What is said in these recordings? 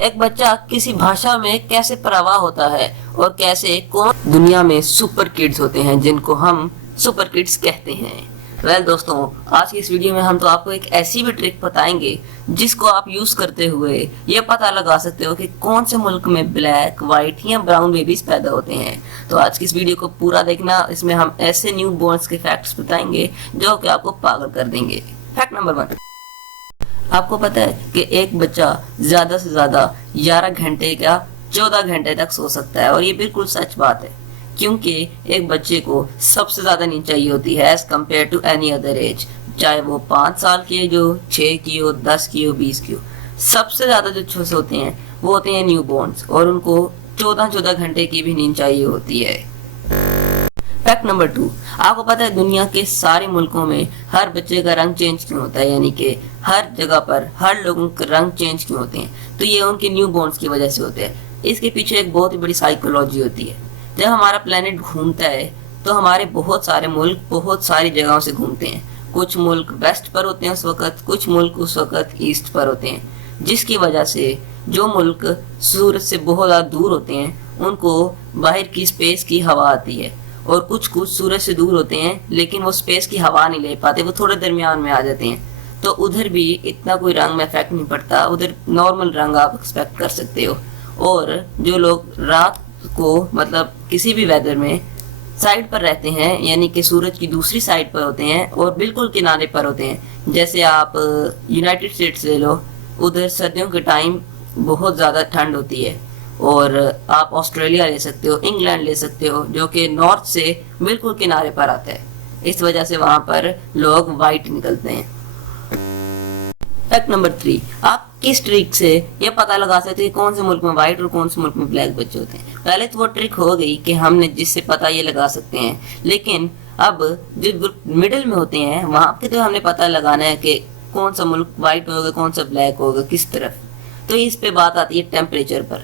ایک بچہ کسی بھاشا میں کیسے پرواہ ہوتا ہے اور کیسے کون دنیا میں سپر کڈز ہوتے ہیں جن کو ہم سپر کڈز کہتے ہیں۔ دوستوں، آج کی اس ویڈیو میں ہم تو آپ کو ایک ایسی بھی ٹرک بتائیں گے جس کو آپ یوز کرتے ہوئے یہ پتہ لگا سکتے ہو کہ کون سے ملک میں بلیک، وائٹ یا براؤن بیبیز پیدا ہوتے ہیں۔ تو آج کی اس ویڈیو کو پورا دیکھنا، اس میں ہم ایسے نیو بورنز کے فیکٹس بتائیں گے جو کہ آپ کو پاگل کر دیں گے۔ فیکٹ نمبر 1، آپ کو پتہ ہے کہ ایک بچہ زیادہ سے زیادہ 11 گھنٹے یا 14 گھنٹے تک سو سکتا ہے، اور یہ بالکل سچ بات ہے کیونکہ ایک بچے کو سب سے زیادہ نیند چاہیے ہوتی ہے as compare to any other age, چاہے وہ 5 سال کی ہو، 6 کی ہو، 10 کی ہو، 20 کی ہو۔ سب سے زیادہ جو چھوٹے ہوتے ہیں وہ ہوتے ہیں نیو بورنز، اور ان کو 14 گھنٹے کی بھی نیند چاہیے ہوتی ہے۔ فیکٹ نمبر 2، آپ کو پتہ ہے دنیا کے سارے ملکوں میں ہر بچے کا رنگ چینج کیوں ہوتا ہے، یعنی کہ ہر جگہ پر ہر لوگوں کا رنگ چینج کیوں ہوتے ہیں؟ تو یہ ان کے نیو بورنز کی وجہ سے ہوتے ہیں۔ اس کے پیچھے ایک بہت ہی بڑی سائیکولوجی ہوتی ہے۔ جب ہمارا پلانٹ گھومتا ہے تو ہمارے بہت سارے ملک بہت ساری جگہوں سے گھومتے ہیں۔ کچھ ملک ویسٹ پر ہوتے ہیں اس وقت، کچھ ملک اس وقت ایسٹ پر ہوتے ہیں، جس کی وجہ سے جو ملک سورج سے بہت زیادہ دور ہوتے ہیں ان کو باہر کی اسپیس کی ہوا آتی ہے، اور کچھ سورج سے دور ہوتے ہیں لیکن وہ اسپیس کی ہوا نہیں لے پاتے، وہ تھوڑے درمیان میں آ جاتے ہیں، تو ادھر بھی اتنا کوئی رنگ میں افیکٹ نہیں پڑتا، ادھر نارمل رنگ آپ ایکسپیکٹ کر سکتے ہو۔ اور جو لوگ رات کو مطلب کسی بھی ویدر میں سائڈ پر رہتے ہیں، یعنی کہ سورج کی دوسری سائڈ پر ہوتے ہیں اور بالکل کنارے پر ہوتے ہیں، جیسے آپ یونائٹڈ اسٹیٹس لے لو، ادھر سردیوں کے ٹائم بہت زیادہ ٹھنڈ ہوتی ہے، اور آپ آسٹریلیا لے سکتے ہو، انگلینڈ لے سکتے ہو جو کہ نارتھ سے بالکل کنارے پر آتا ہے، اس وجہ سے وہاں پر لوگ وائٹ نکلتے ہیں۔ فیکٹ نمبر 3، آپ کس ٹرک سے یہ پتہ لگا سکتے ہیں کون سے ملک میں وائٹ اور کون سے ملک میں بلیک بچے ہوتے ہیں؟ پہلے تو وہ ٹرک ہو گئی کہ ہم نے جس سے پتہ یہ لگا سکتے ہیں، لیکن اب جو مڈل میں ہوتے ہیں وہاں کے تو ہم نے پتہ لگانا ہے کہ کون سا ملک وائٹ ہوگا، کون سا بلیک ہوگا، کس طرف۔ تو اس پہ بات آتی ہے ٹیمپریچر پر۔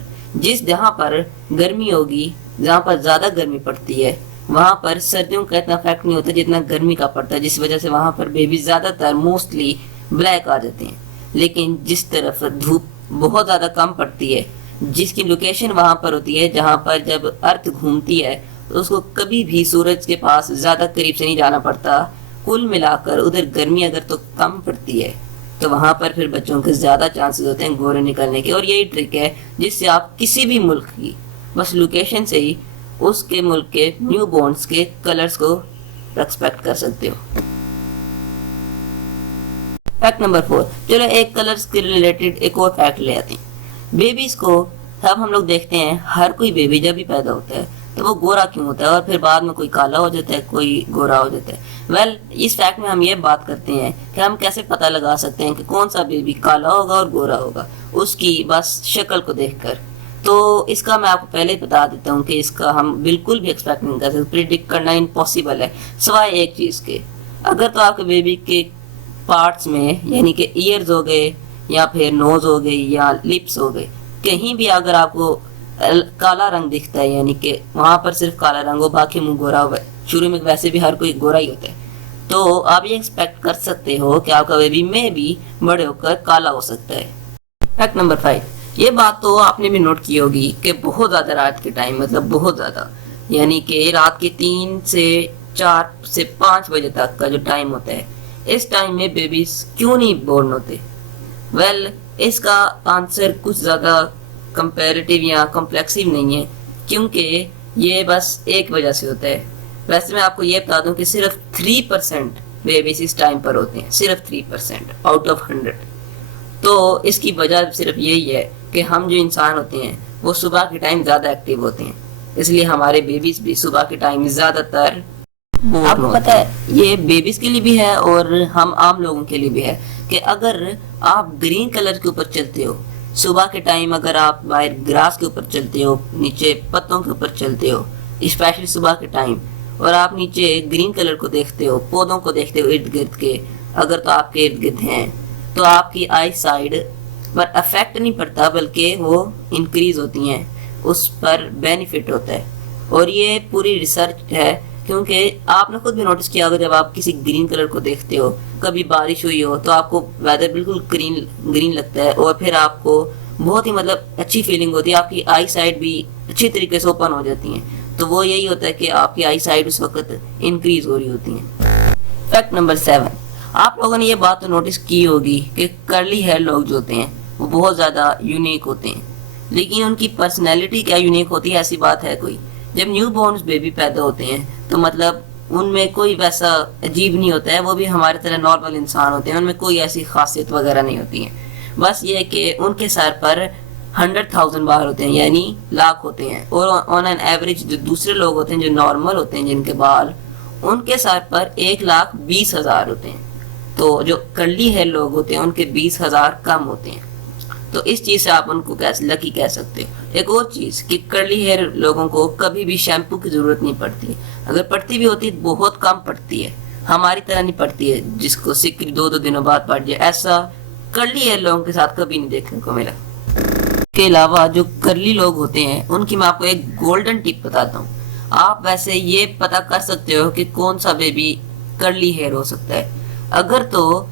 جہاں پر گرمی ہوگی، جہاں پر زیادہ گرمی پڑتی ہے، وہاں پر سردیوں کا اتنا افیکٹ نہیں ہوتا جتنا گرمی کا پڑتا ہے، جس وجہ سے وہاں پر بیبی زیادہ تر موسٹلی بلیک آ جاتے ہیں۔ لیکن جس طرف دھوپ بہت زیادہ کم پڑتی ہے، جس کی لوکیشن وہاں پر ہوتی ہے جہاں پر جب ارتھ گھومتی ہے تو اس کو کبھی بھی سورج کے پاس زیادہ قریب سے نہیں جانا پڑتا، کل ملا کر ادھر گرمی اگر تو کم پڑتی ہے تو وہاں پر پھر بچوں کے زیادہ چانسز ہوتے ہیں گورے نکلنے کے، اور یہی ٹرک ہے جس سے آپ کسی بھی ملک کی بس لوکیشن سے ہی اس کے ملک کے نیو بورنز کے کلرز کو ایکسپیکٹ کر سکتے ہو۔ فیکٹ نمبر 4، چلو ایک کلرز کے ریلیٹڈ ایک اور فیکٹ لے آتے ہیں۔ بیبیز کو اب ہم لوگ دیکھتے ہیں ہر کوئی بیبی جب بھی پیدا ہوتا ہے تو وہ گورا کیوں ہوتا ہے، اور پھر بعد میں کوئی کالا ہو جاتا ہے، کوئی گورا ہو جاتا ہے۔ اس فیکٹ میں ہم یہ بات کرتے ہیں کہ ہم کیسے پتہ لگا سکتے ہیں کہ کون سا بیبی کالا ہوگا اور گورا ہوگا، اس کی بس شکل کو دیکھ کر۔ تو اس کا میں آپ کو پہلے بتا دیتا ہوں کہ اس کا ہم بالکل بھی ایکسپیکٹ نہیں کر سکتے، پریڈکٹ کرنا امپاسبل ہے، سوائے ایک چیز کے۔ اگر تو آپ کے بیبی کے پارٹس میں، یعنی کہ ایئرز ہو گئے یا پھر نوز ہو گئی یا لپس ہو گئے، کہیں بھی اگر آپ کو کالا رنگ دکھتا ہے، یعنی کہ وہاں پر صرف کالا رنگ ہو، باقی منہ گورا ہوا ہے، شروع میں ویسے بھی ہر کوئی گورا ہی ہوتا ہے، تو آپ یہ ایکسپیکٹ کر سکتے ہو کہ آپ کا بیبی میں بھی بڑے ہو کر کالا ہو سکتا ہے۔ فیکٹ نمبر 5، یہ بات تو آپ نے بھی نوٹ کی ہوگی کہ بہت زیادہ رات کے ٹائم، مطلب بہت زیادہ، یعنی کہ رات کے 3 سے 4 سے 5 بجے تک کا جو ٹائم ہوتا ہے، اس ٹائم میں بیبیز کیوں نہیں بورن ہوتے؟ اس کا آنسر کچھ زیادہ کمپیریٹیو یا کمپلیکسیو نہیں ہے، کیونکہ یہ بس ایک وجہ سے ہوتا ہے۔ ویسے میں آپ کو یہ بتا دوں کہ صرف 3% بیبیز اس ٹائم پر ہوتے ہیں، صرف 3% آؤٹ آف 100۔ تو اس کی وجہ صرف یہی ہے کہ ہم جو انسان ہوتے ہیں وہ صبح کے ٹائم زیادہ ایکٹیو ہوتے ہیں، اس لیے ہمارے بیبیز بھی صبح کے ٹائم زیادہ تر۔ آپ کو پتہ ہے یہ بیبیز کے لیے بھی ہے اور ہم عام لوگوں کے لیے بھی ہے کہ اگر آپ گرین کلر کے اوپر چلتے ہو صبح کے ٹائم، اگر آپ باہر گراس کے اوپر چلتے ہو، نیچے پتوں کے اوپر چلتے ہو اسپیشلی صبح کے ٹائم، اور آپ نیچے گرین کلر کو دیکھتے ہو، پودوں کو دیکھتے ہو ارد گرد کے، اگر تو آپ کے ارد گرد ہیں تو آپ کی آئی سائڈ پر افیکٹ نہیں پڑتا بلکہ وہ انکریز ہوتی ہیں، اس پر بینیفٹ ہوتا ہے، اور یہ پوری ریسرچ ہے۔ کیونکہ آپ نے خود بھی نوٹس کیا ہوگا جب آپ کسی گرین کلر کو دیکھتے ہو، کبھی بارش ہوئی ہو تو آپ کو ویدر بالکل گرین لگتا ہے، اور پھر آپ کو بہت ہی مطلب اچھی فیلنگ ہوتی ہے، آپ کی آئی سائٹ بھی اچھی طریقے سے اوپن ہو جاتی ہیں. تو وہ یہی ہوتا ہے کہ آپ کی آئی سائٹ اس وقت انکریز ہو رہی ہوتی ہیں. فیکٹ نمبر 7، آپ لوگوں نے یہ بات تو نوٹس کی ہوگی کہ کرلی ہیئر لوگ جو ہوتے ہیں وہ بہت زیادہ یونیک ہوتے ہیں. لیکن ان کی پرسنالٹی کیا یونیک ہوتی ہے؟ ایسی بات ہے کوئی؟ جب نیو بورنز بیبی پیدا ہوتے ہیں تو مطلب ان میں کوئی ویسا عجیب نہیں ہوتا ہے، وہ بھی ہمارے طرح نارمل انسان ہوتے ہیں، ان میں کوئی ایسی خاصیت وغیرہ نہیں ہوتی ہے. بس یہ کہ ان کے سر پر 100,000 بال ہوتے ہیں، یعنی لاکھ ہوتے ہیں. اور آن این ایوریج جو دوسرے لوگ ہوتے ہیں جو نارمل ہوتے ہیں جن کے بال، ان کے سر پر 1,20,000 ہوتے ہیں. تو جو کرلی ہیئر لوگ ہوتے ہیں ان کے 20,000 کم ہوتے ہیں. تو اس چیز سے آپ ان کو لکی کہہ سکتے ہو. ایک اور چیز کہ کرلی ہیئر لوگوں کو کبھی بھی شیمپو کی ضرورت نہیں پڑتی. اگر پڑتی بھی ہوتی بہت کم پڑتی ہے، ہماری طرح نہیں پڑتی ہے جس کو سکری 2 دنوں بعد پڑ جائے. ایسا کرلی ہیئر لوگوں کے ساتھ کبھی نہیں دیکھنے کو ملا. اس کے علاوہ جو کرلی لوگ ہوتے ہیں ان کی میں آپ کو ایک گولڈن ٹپ بتاتا ہوں. آپ ویسے یہ پتا کر سکتے ہو کہ کون سا بیبی کرلی ہیئر ہو سکتا ہے. اگر تو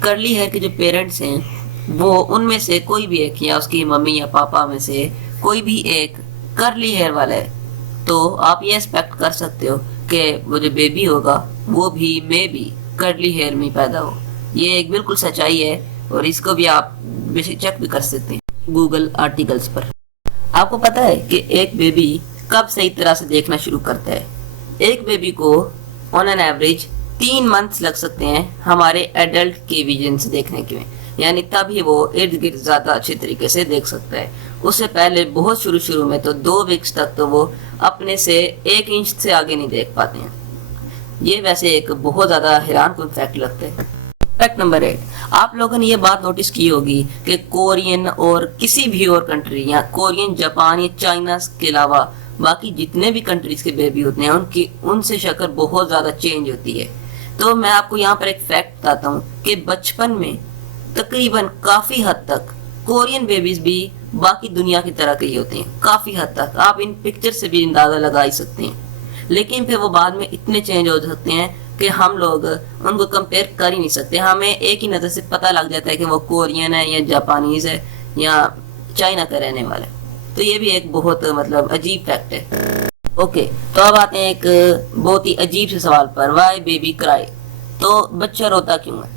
کرلی ہیئر کے جو پیرنٹس ہیں وہ ان میں سے کوئی بھی ایک، یا اس کی ممی یا پاپا میں سے کوئی بھی ایک کرلی ہیئر والا ہے، تو آپ یہ ایکسپیکٹ کر سکتے ہو کہ وہ جو بیبی ہوگا وہ بھی میں بھی کرلی ہیئر میں پیدا ہو. یہ ایک بالکل سچائی ہے اور اس کو بھی آپ چیک بھی کر سکتے ہیں گوگل آرٹیکلز پر. آپ کو پتا ہے کہ ایک بیبی کب صحیح طرح سے دیکھنا شروع کرتا ہے؟ ایک بیبی کو آن این ایوریج 3 منتھس لگ سکتے ہیں ہمارے ایڈلٹ کی ویژن سے دیکھنے کے، یعنی تبھی وہ ارد گرد زیادہ اچھے طریقے سے دیکھ سکتا ہے. اس سے پہلے بہت شروع میں تو 2 ویکس تک تو وہ اپنے سے 1 انچ سے آگے نہیں دیکھ پاتے ہیں. یہ ویسے ایک بہت زیادہ حیران کن فیکٹ لگتا ہے. فیکٹ نمبر 8، آپ لوگوں نے یہ بات نوٹس کی ہوگی کہ کورین اور کسی بھی اور کنٹری، یا کورین، جاپان یا چائنا کے علاوہ باقی جتنے بھی کنٹریز کے بیبی ہوتے ہیں ان سے شکل بہت زیادہ چینج ہوتی ہے. تو میں آپ کو یہاں پر ایک فیکٹ بتاتا ہوں کہ بچپن میں تقریباً کافی حد تک کورین بیبیز بھی باقی دنیا کی طرح کے ہی ہوتے ہیں. کافی حد تک آپ ان پکچر سے بھی اندازہ لگا ہی سکتے ہیں. لیکن پھر وہ بعد میں اتنے چینج ہو سکتے ہیں کہ ہم لوگ ان کو کمپیئر کر ہی نہیں سکتے. ہمیں ایک ہی نظر سے پتہ لگ جاتا ہے کہ وہ کورین ہے یا جاپانیز ہے یا چائنا کا رہنے والا ہے. تو یہ بھی ایک بہت مطلب عجیب فیکٹ ہے. اوکے، تو اب آتے ہیں ایک بہت ہی عجیب سے سوال پر، وائی بیبی کرائی؟ تو بچہ روتا کیوں ہے؟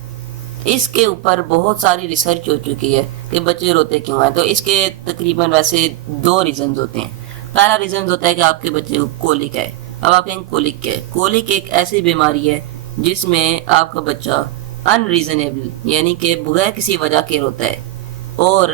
اس کے اوپر بہت ساری ریسرچ ہو چکی ہے کہ بچے روتے کیوں ہیں. تو اس کے تقریباً ویسے 2 ریزنز ہوتے ہیں. پہلا ریزن ہوتا ہے کہ آپ کے بچے کو کولک ہے. اب آپ کہیں کولک کیا ہے؟ کولک ایک ایسی بیماری ہے جس میں آپ کا بچہ ان ریزنیبل، یعنی کہ بغیر کسی وجہ کے روتا ہے. اور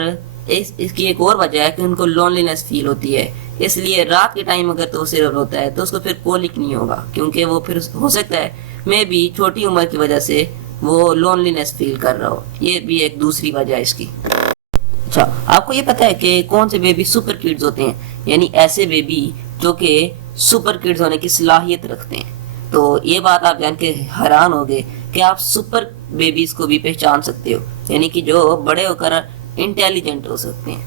اس کی ایک اور وجہ ہے کہ ان کو لونلینس فیل ہوتی ہے. اس لیے رات کے ٹائم اگر تو صرف روتا ہے تو اس کو پھر کولک نہیں ہوگا، کیونکہ وہ پھر ہو سکتا ہے میں بھی چھوٹی عمر کی وجہ سے وہ لونلینس فیل کر رہا ہو. یہ بھی ایک دوسری وجہ ہے اس کی. اچھا، آپ کو یہ پتا ہے کہ کون سے بیبی سپر کڈز ہوتے ہیں؟ یعنی ایسے بیبی جو کہ سپر کڈز ہونے کی صلاحیت رکھتے ہیں. تو یہ بات آپ جان کے حیران ہوگے کہ آپ سپر بیبیز کو بھی پہچان سکتے ہو، یعنی کہ جو بڑے ہو کر انٹیلیجنٹ ہو سکتے ہیں.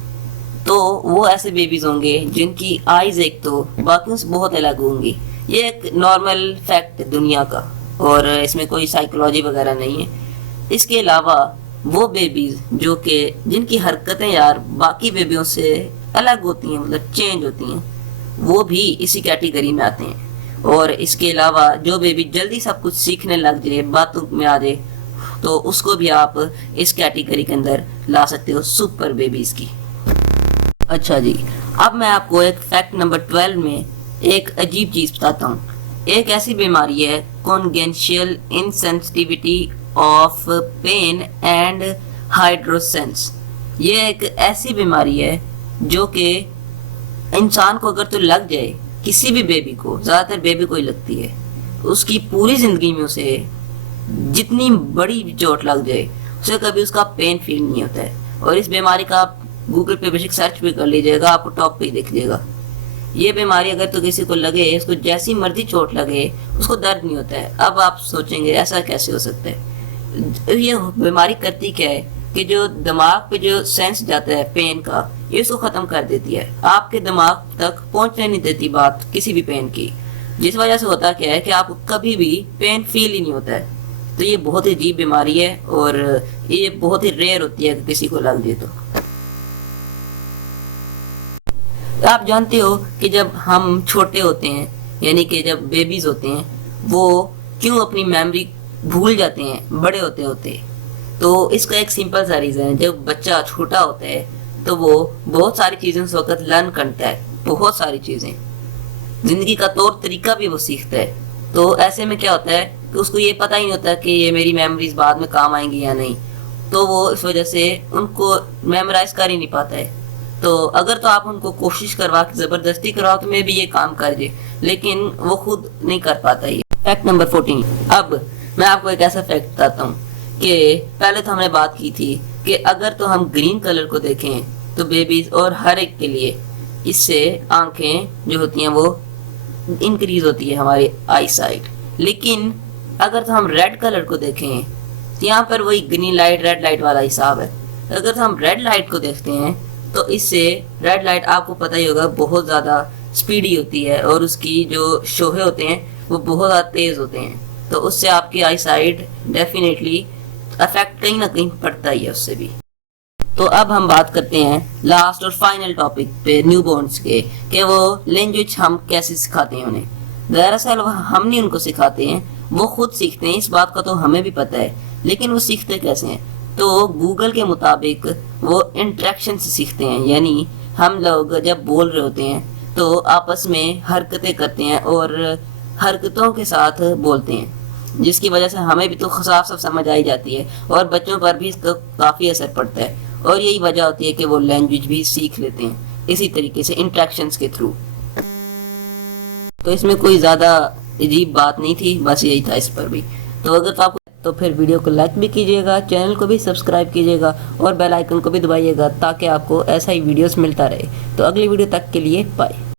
تو وہ ایسے بیبیز ہوں گے جن کی آئیز ایک تو باقیوں سے بہت الگ ہوں گی. یہ ایک نارمل فیکٹ دنیا کا، اور اس میں کوئی سائیکولوجی وغیرہ نہیں ہے. اس کے علاوہ وہ بیبیز جو کہ جن کی حرکتیں یار باقی بیبیوں سے الگ ہوتی ہیں، مطلب چینج ہوتی ہیں، وہ بھی اسی کیٹیگری میں آتے ہیں. اور اس کے علاوہ جو بیبی جلدی سب کچھ سیکھنے لگ جائے، باتوں میں آ جائے، تو اس کو بھی آپ اس کیٹیگری کے اندر لا سکتے ہو، سپر بیبیز کی. اچھا جی، اب میں آپ کو ایک فیکٹ نمبر 12 میں ایک عجیب چیز بتاتا ہوں. ایک ایسی بیماری ہے کونگینشیل انسینسٹیوٹی آف پین اینڈ ہائیڈروسینس. یہ ایک ایسی بیماری ہے جو کہ انسان کو اگر تو لگ جائے، کسی بھی بیبی کو، زیادہ تر بیبی کو ہی لگتی ہے، اس کی پوری زندگی میں اسے جتنی بڑی چوٹ لگ جائے اسے کبھی اس کا پین فیل نہیں ہوتا ہے. اور اس بیماری کا آپ گوگل پہ بیشک سرچ بھی کر لیجیے گا، آپ کو ٹاپ پہ ہی دیکھ جائے گا. یہ بیماری اگر تو کسی کو لگے، اس کو جیسی مرضی چوٹ لگے، اس کو درد نہیں ہوتا ہے. اب آپ سوچیں گے ایسا کیسے ہو سکتا ہے؟ یہ بیماری کرتی کیا ہے کہ جو دماغ پہ جو سینس جاتا ہے پین کا، یہ اس کو ختم کر دیتی ہے. آپ کے دماغ تک پہنچنے نہیں دیتی بات کسی بھی پین کی، جس وجہ سے ہوتا کیا ہے کہ آپ کو کبھی بھی پین فیل ہی نہیں ہوتا ہے. تو یہ بہت ہی عجیب بیماری ہے اور یہ بہت ہی ریئر ہوتی ہے کہ کسی کو لگ جائے تو. آپ جانتے ہو کہ جب ہم چھوٹے ہوتے ہیں یعنی کہ جب بیبیز ہوتے ہیں وہ کیوں اپنی میموری بھول جاتے ہیں بڑے ہوتے ہوتے؟ تو اس کا ایک سمپل سا ریزن ہے، جب بچہ چھوٹا ہوتا ہے تو وہ بہت ساری چیزیں اس وقت لرن کرتا ہے، بہت ساری چیزیں، زندگی کا طور طریقہ بھی وہ سیکھتا ہے۔ تو ایسے میں کیا ہوتا ہے کہ اس کو یہ پتہ ہی نہیں ہوتا کہ یہ میری میموریز بعد میں کام آئیں گی یا نہیں، تو وہ اس وجہ سے ان کو میمورائز کر ہی نہیں پاتا ہے۔ تو اگر تو آپ ان کو کوشش کروا کے زبردستی کرواؤ تو میں بھی یہ کام کر جائے، لیکن وہ خود نہیں کر پاتا یہ۔ Fact number 14۔ اب میں آپ کو ایک ایسا فیکٹ بتاتا ہوں کہ پہلے تو ہم نے بات کی تھی کہ اگر تو ہم گرین کلر کو دیکھیں تو بیبیز اور ہر ایک کے لیے اس سے آنکھیں جو ہوتی ہیں وہ انکریز ہوتی ہے ہماری آئی سائٹ، لیکن اگر تو ہم ریڈ کلر کو دیکھیں تو یہاں پر وہی گرین لائٹ ریڈ لائٹ والا حساب ہے۔ اگر تو ہم ریڈ لائٹ کو دیکھتے ہیں تو اس سے ریڈ لائٹ آپ کو پتہ ہی ہوگا بہت زیادہ سپیڈی ہوتی ہے اور اس کی جو شوہے ہوتے ہیں وہ بہت زیادہ تیز ہوتے ہیں، تو اس سے آپ کی آئی سائٹ ڈیفینیٹلی افیکٹ کہیں نہ کہیں پڑتا ہی ہے اس سے بھی۔ تو اب ہم بات کرتے ہیں لاسٹ اور فائنل ٹاپک پہ، نیو بورنس کے، کہ وہ لینگویج ہم کیسے سکھاتے ہیں انہیں۔ دراصل ہم نہیں ان کو سکھاتے ہیں، وہ خود سیکھتے ہیں، اس بات کا تو ہمیں بھی پتہ ہے، لیکن وہ سیکھتے کیسے ہیں؟ تو گوگل کے مطابق وہ انٹریکشن سے سیکھتے ہیں، یعنی ہم لوگ جب بول رہے ہوتے ہیں تو آپس میں حرکتیں کرتے ہیں اور حرکتوں کے ساتھ بولتے ہیں، جس کی وجہ سے ہمیں بھی تو صاف صاف سمجھ آئی جاتی ہے اور بچوں پر بھی اس کا کافی اثر پڑتا ہے، اور یہی وجہ ہوتی ہے کہ وہ لینگویج بھی سیکھ لیتے ہیں اسی طریقے سے انٹریکشنز کے تھرو۔ تو اس میں کوئی زیادہ عجیب بات نہیں تھی، بس یہی تھا اس پر بھی۔ تو اگر تو آپ تو پھر ویڈیو کو لائک بھی کیجیے گا، چینل کو بھی سبسکرائب کیجیے گا اور بیل آئیکن کو بھی دبائیے گا تاکہ آپ کو ایسا ہی ویڈیوز ملتا رہے۔ تو اگلی ویڈیو تک کے لیے بائے۔